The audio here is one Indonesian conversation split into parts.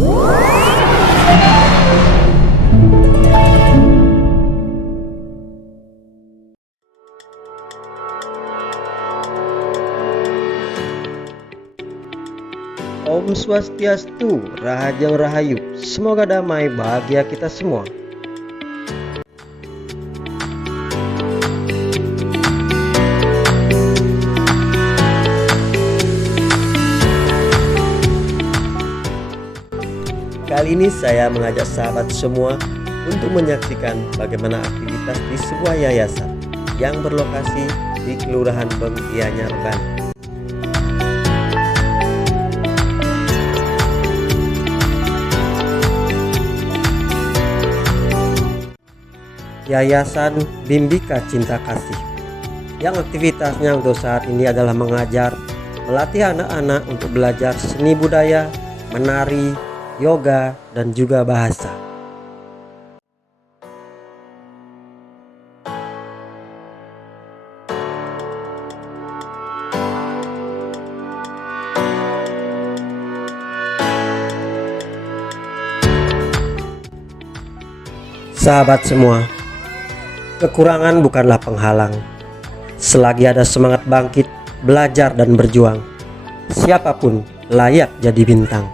Om Swastiastu, Rahayu Rahayu. Semoga damai bahagia kita semua. Kali ini saya mengajak sahabat semua untuk menyaksikan bagaimana aktivitas di sebuah yayasan yang berlokasi di Kelurahan Bengkianyar, Banten. Yayasan Bimbika Cinta Kasih yang aktivitasnya untuk saat ini adalah mengajar, melatih anak-anak untuk belajar seni budaya, menari, yoga, dan juga bahasa. Sahabat semua, kekurangan bukanlah penghalang. Selagi ada semangat bangkit, belajar dan berjuang, siapapun layak jadi bintang.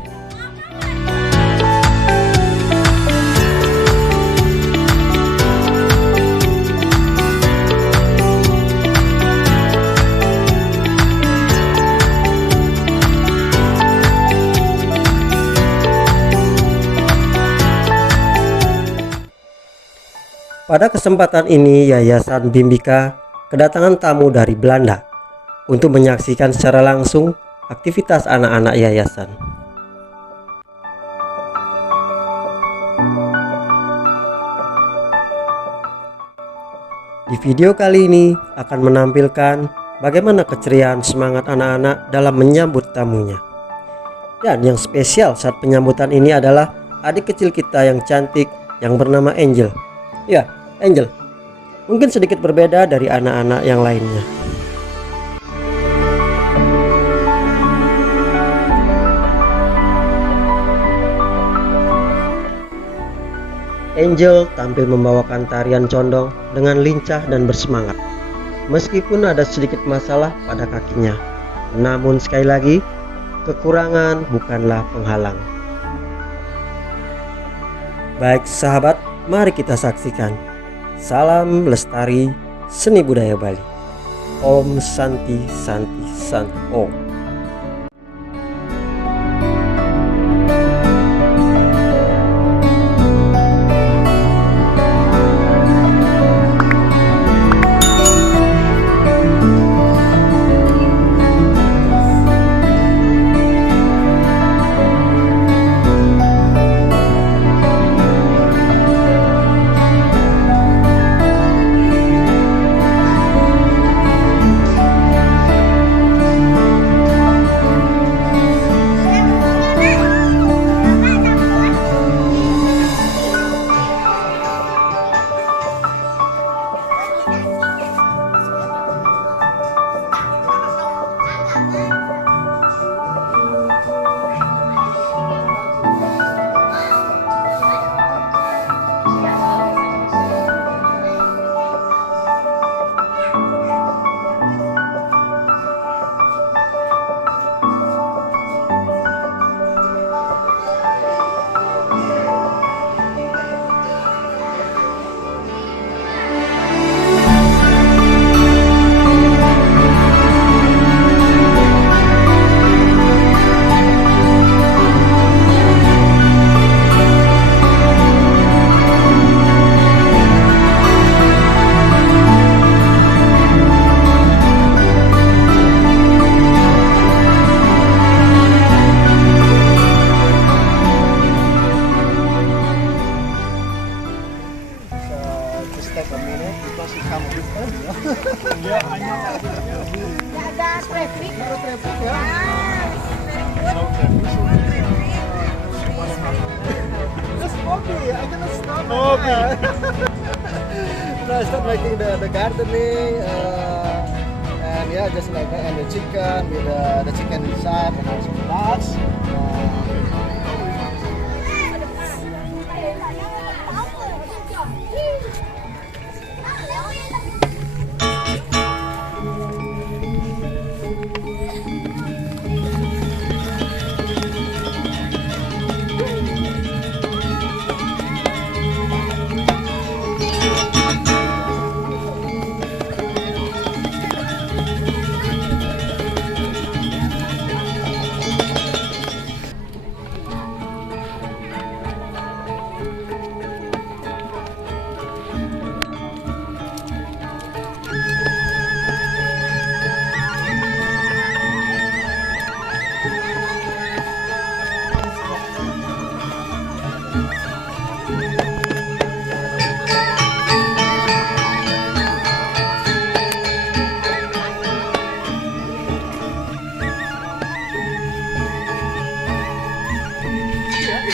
Pada kesempatan ini, Yayasan Bimbika kedatangan tamu dari Belanda untuk menyaksikan secara langsung aktivitas anak-anak yayasan. Di video kali ini akan menampilkan bagaimana keceriaan semangat anak-anak dalam menyambut tamunya. Dan yang spesial saat penyambutan ini adalah adik kecil kita yang cantik yang bernama Angel. Ya, Angel, mungkin sedikit berbeda dari anak-anak yang lainnya. Angel tampil membawakan tarian condong dengan lincah dan bersemangat. Meskipun ada sedikit masalah pada kakinya, namun sekali lagi, kekurangan bukanlah penghalang. Baik sahabat, mari kita saksikan. Salam lestari seni budaya Bali. Om Santi Santi Santi Om. take a minute because you come with us. Yeah, I know. Ada traffic, baru traffic ya. Just Bobby, I cannot stop. Bobby. No, I start making the gardening, and yeah, just like that, and the chicken with the chicken inside and also nuts.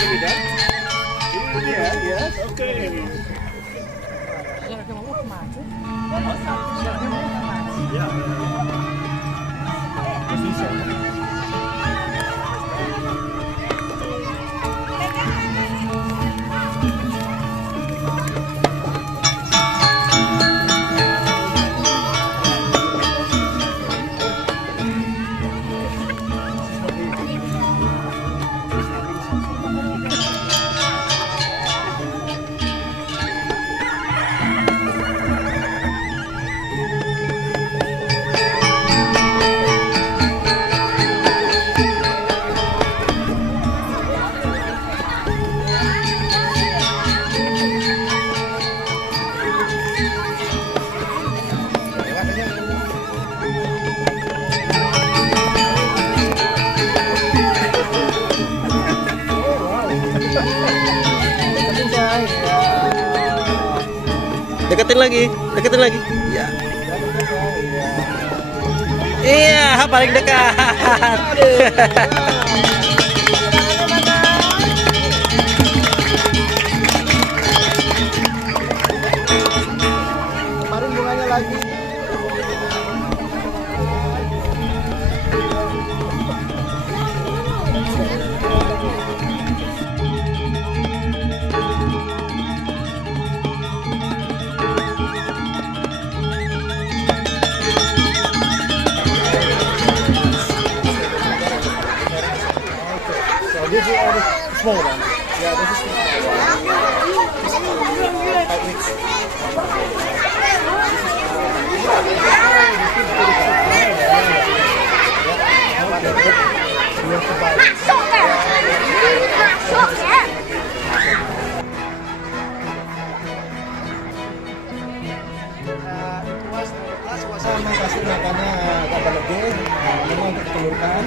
Yeah, yes. Okay. Deketin lagi, deketin lagi. Iya. Iya, paling dekat. Kemarin bunganya lagi. So this is all the small one. Yeah, this is the small one. 5 weeks. Sama kasih makannya agak berlebih, memang untuk telurkan.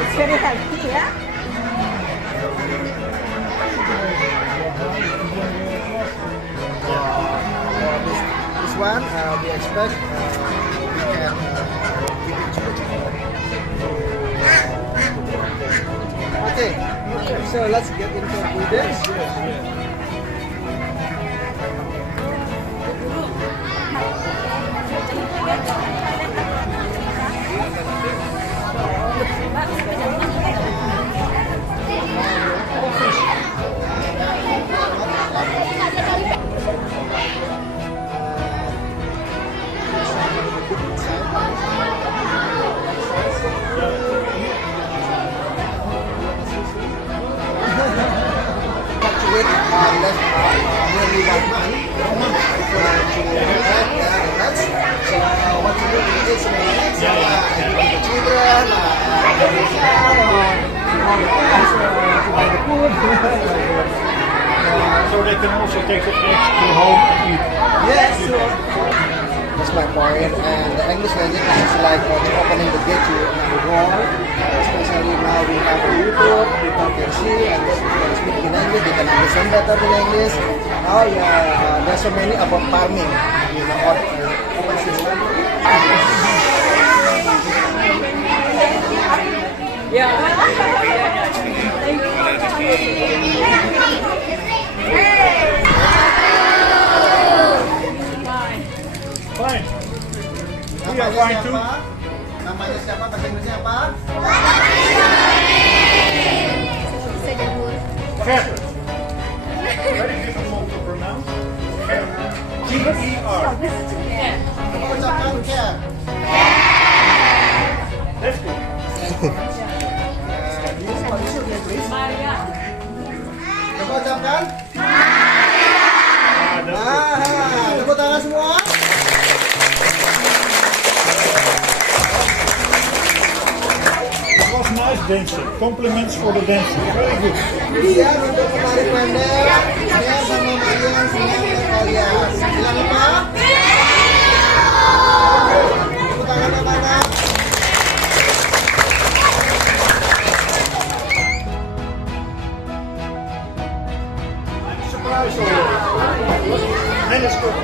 It's very healthy, ya. This one we expect we can give it to the chicken. Okay, so let's get into this. Fluctuate less nearly 1 month before to get the nuts. So what to do is in the next give it to the children, to the food. So they can also take the eggs to home and eat. Yes. That's my point. And the English language is like opening the gate to another world. Especially now we have a YouTube, people can see and they can speak in English, they can understand better in English. Oh yeah, there's so many about farming, you know, open system. Fine. We are fine too. Namanya siapa? Bahasa Inggrisnya apa? Cat. Very difficult to pronounce. Cat. G-E-R. Coba ucapkan care. That's good. Coba ucapkan. Ah, that's good. Tepuk tangan semua. It was nice dancing. Compliments for the dancing. Very good. Iya, untuk penari pendek. Saya sama Marian senang lihat kalian. Bilang apa? Tepuk tangan anak-anak. I'm surprised already. And it's good.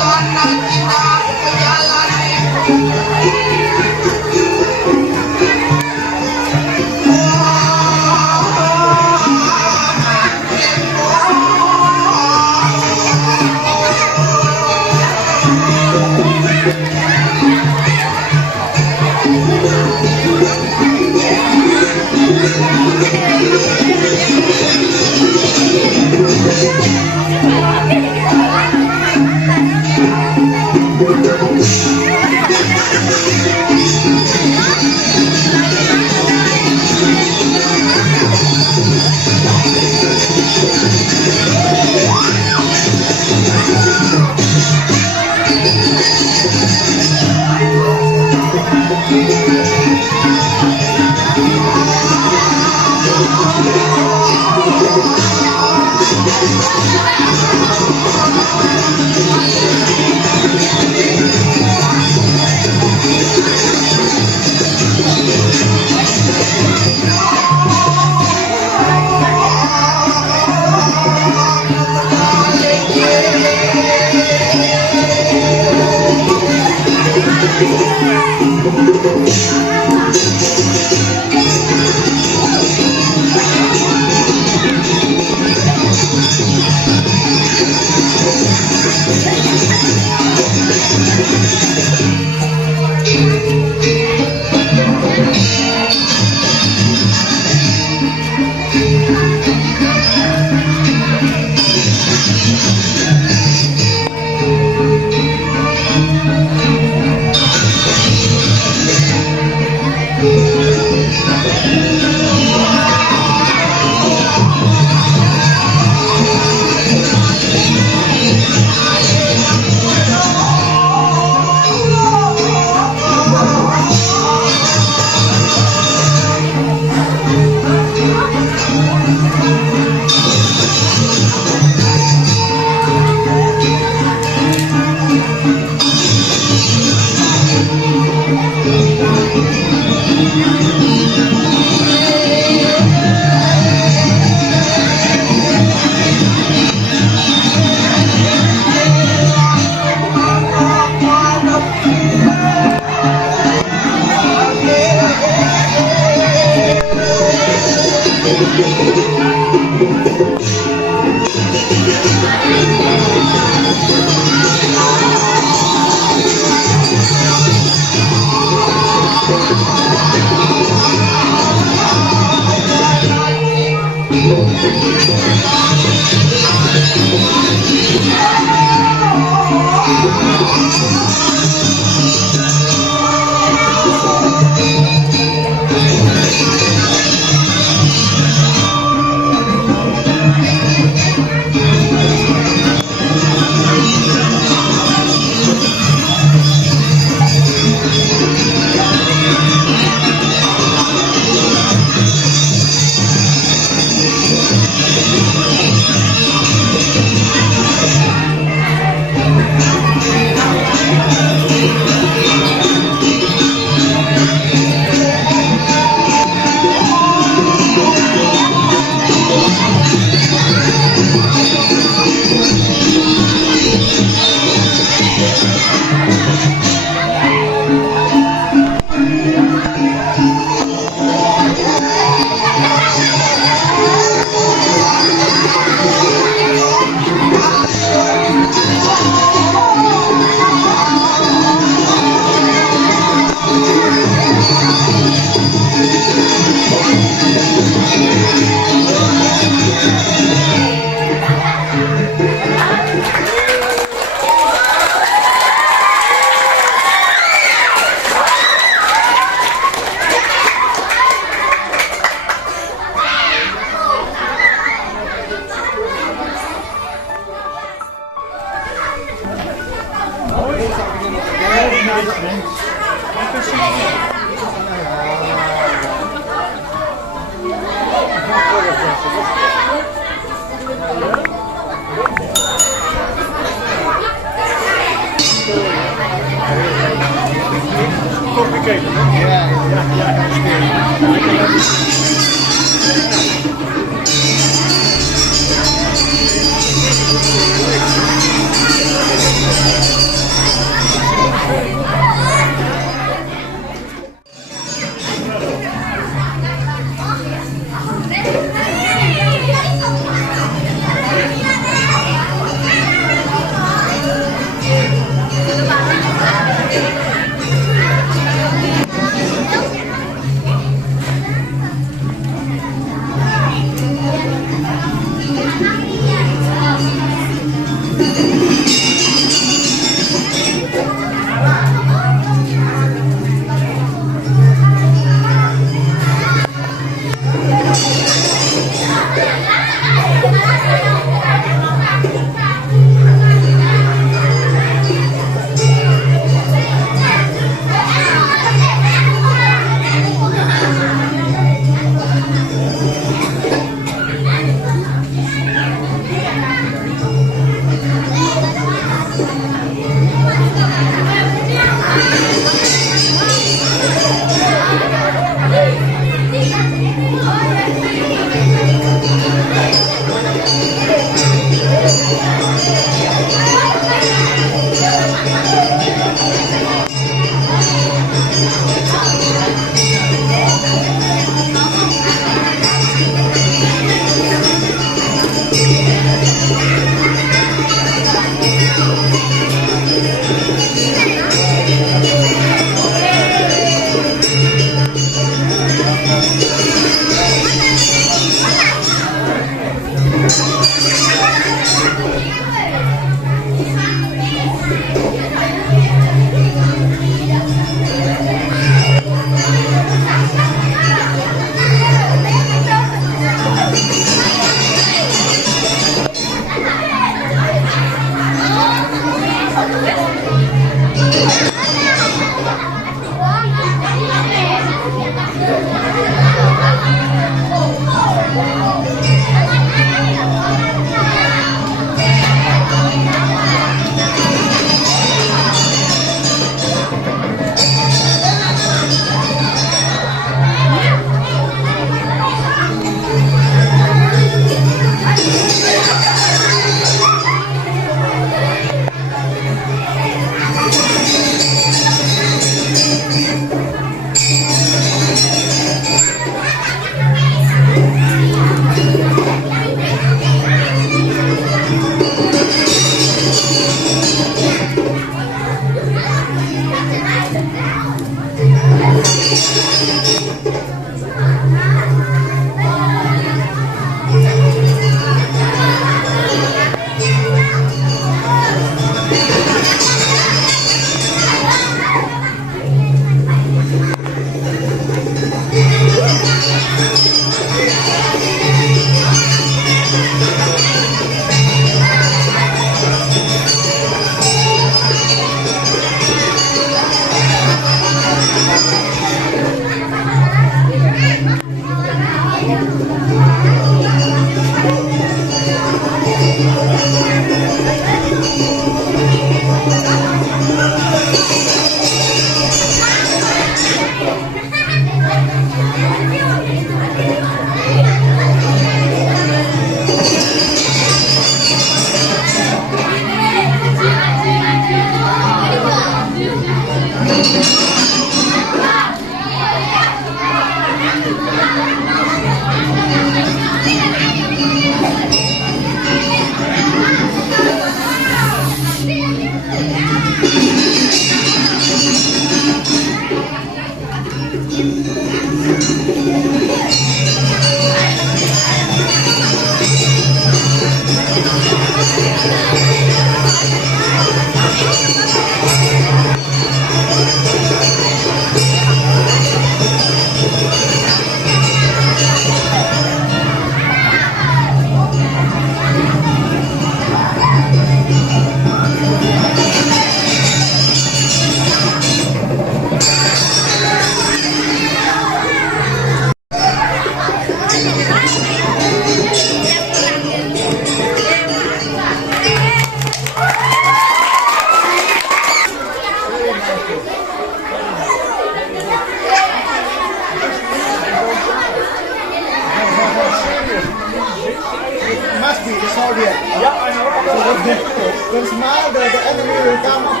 Must be the Soviet. Yeah, I know. So when smile, the enemy will come up.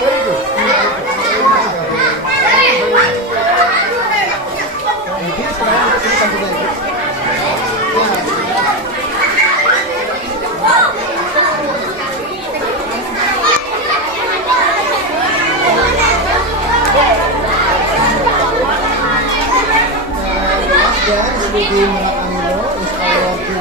Very good. Dance will be Maracanilo is our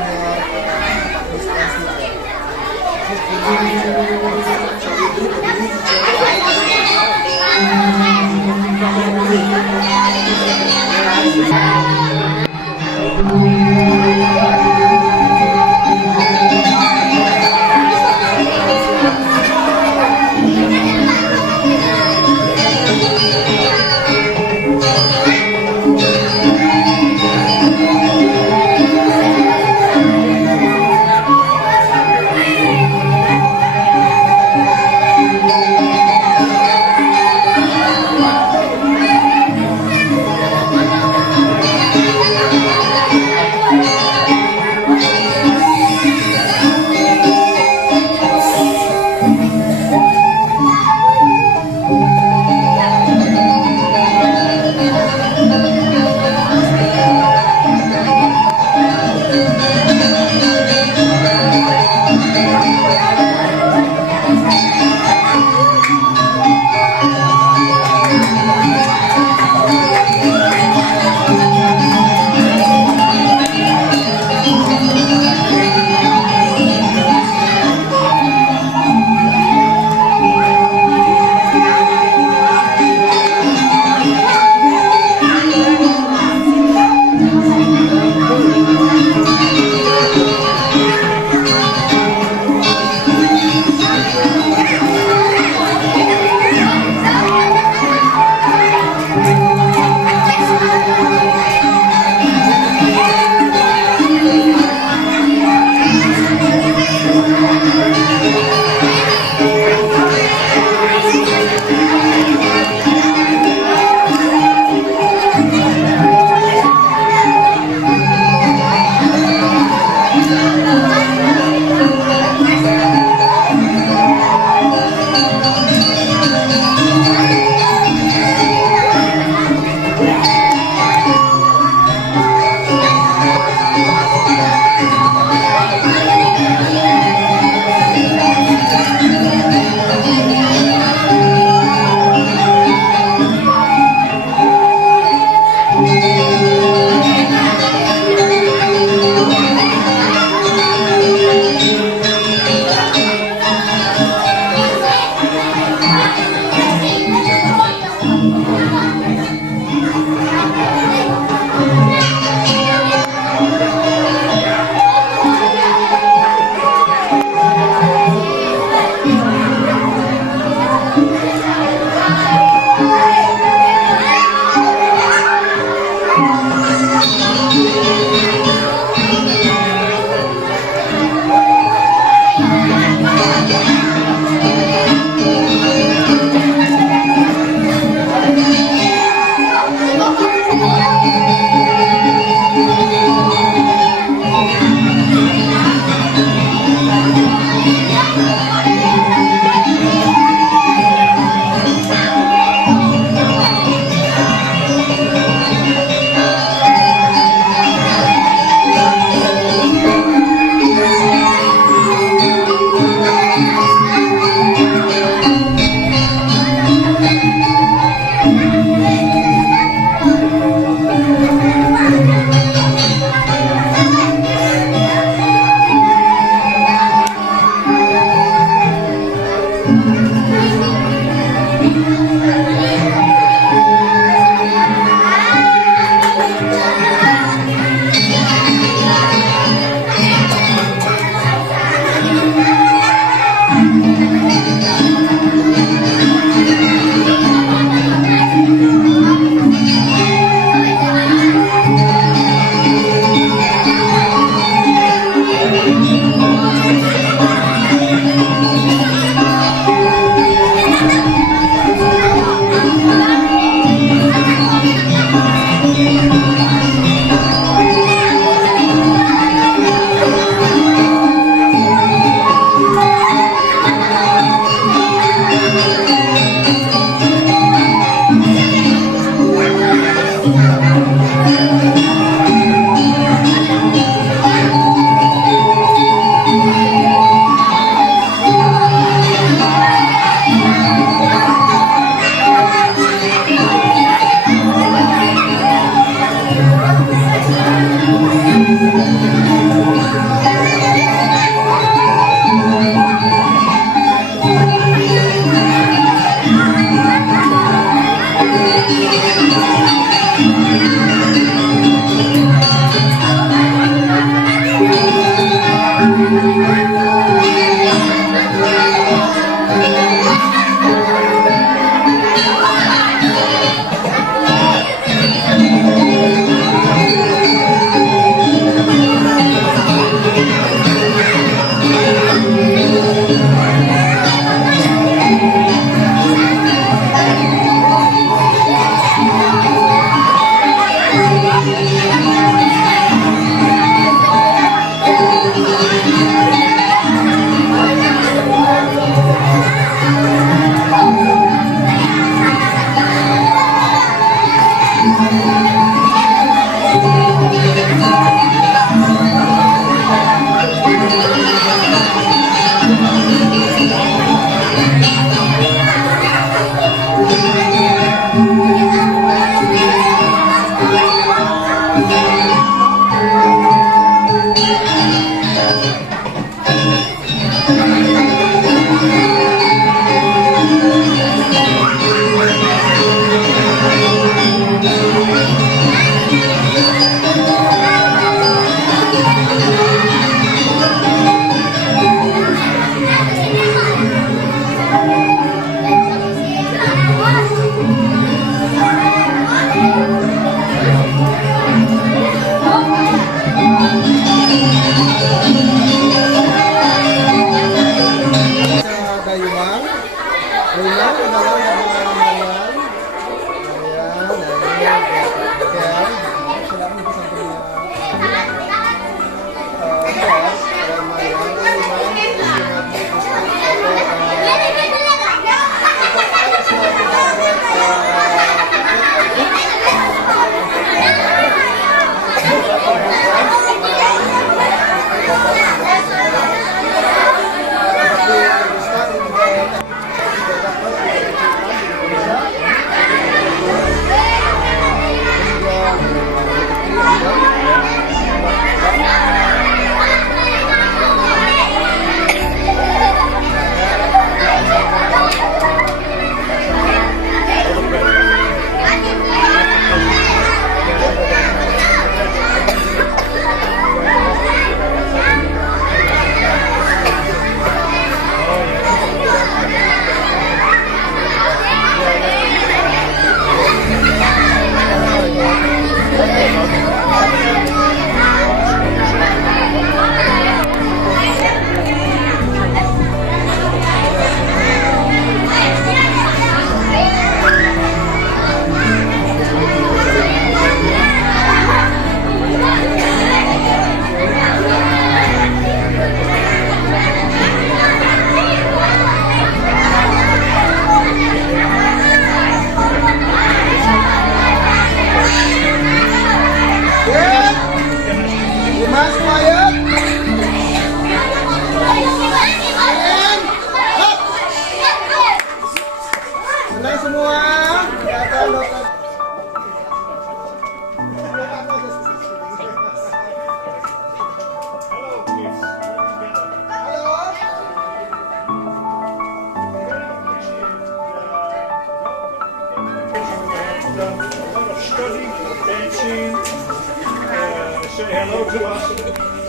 say hello to us.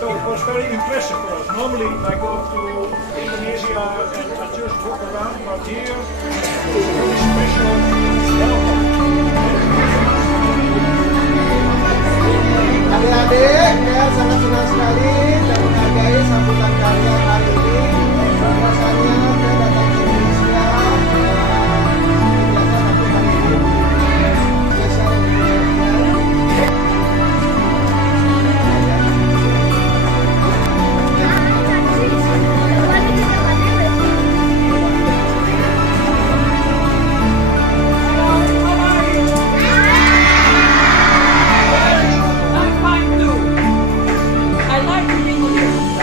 So it was very impressive for us. Normally I go to Indonesia and I just walk around, but here it's a very special welcome. Adik-adik, ya sangat senang sekali dan menghargai sambutan kalian hari ini. Rasanya saya datang ke Indonesia, biasa tapi hari ini spesial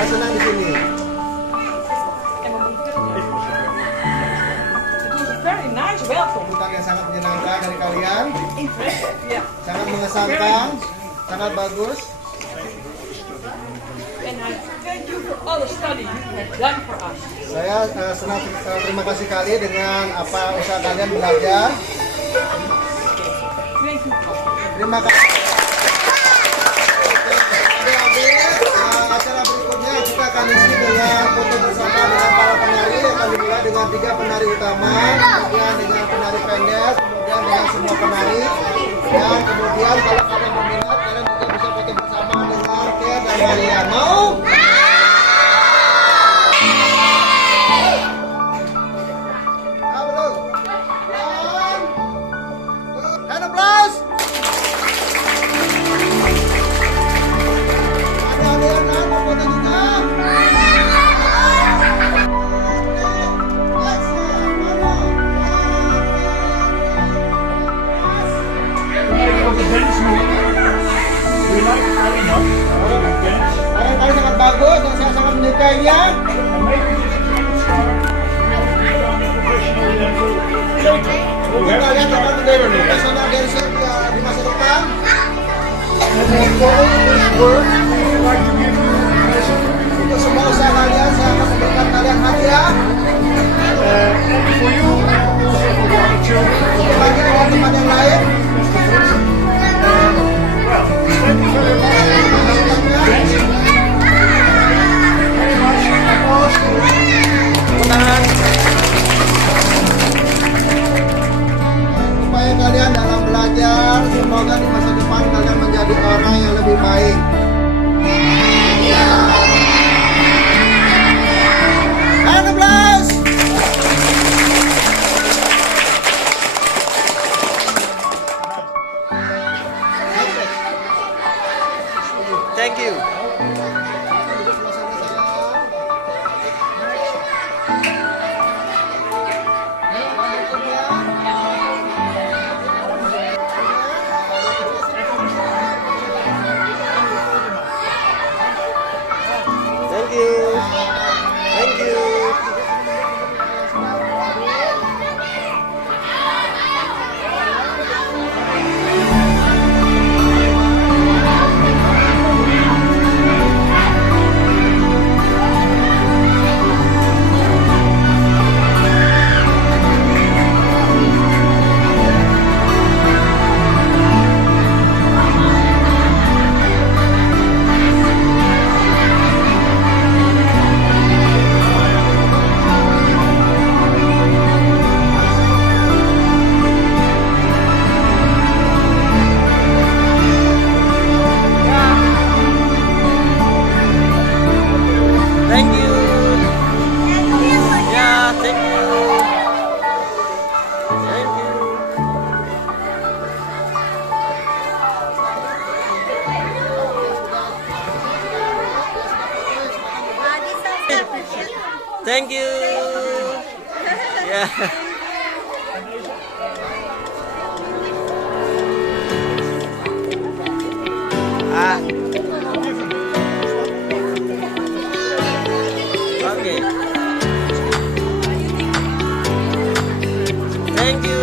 senang di sini. Very nice welcome. Sambutan yang sangat menyenangkan dari kalian, Impressive, yeah. sangat mengesankan, sangat bagus. And I thank you for all the study you have done for us. Saya senang terima kasih kali dengan apa usaha kalian belajar. Thank you. Terima kasih. Adik-adik, acara berikutnya kita akan isi dengan foto bersama dengan para penari. Akan dimulai dengan 3 penari utama, kemudian dengan penari pendek, kemudian dengan semua penari. Dan kemudian kalau kalian berminat, kalian juga bisa foto bersama dengan Kia dan Maria. Mau? Hand applause. Ada yang foto juga. We like very much. Dance. Kalian sangat bagus dan saya sangat menyukainya. And maybe this is a good start. Become a professional level later. Mungkin kalian akan menjadi profesional dancer di masa depan. And for all this work, we would like to give you a present. Untuk semua usaha kalian, saya akan memberikan kalian hadiah. And for you, also for the other children. Bagi teman-teman yang lain. Well, thank you very much. Dancing. Very much. Applause. Tangan. Supaya kalian dalam belajar, semoga di masa depan kalian menjadi orang yang lebih baik. Hand applause. Thank you. Thank you. Thank you. Thank you. Yeah, thank you. Thank you. Thank you. Yeah. Ah. Okay. Thank you.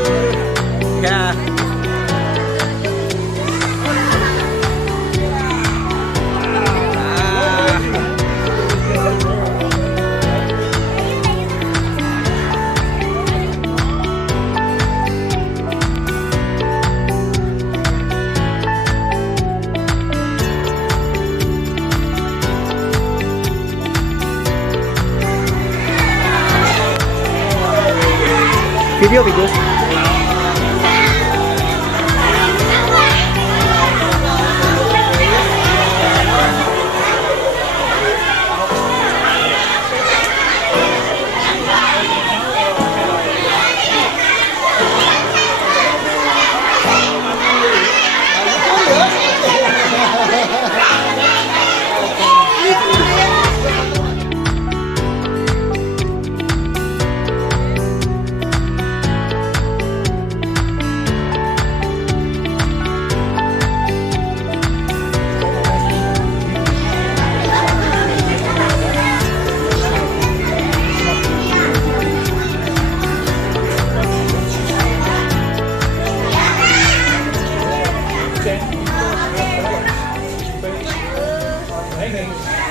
Yeah. Video. Hey.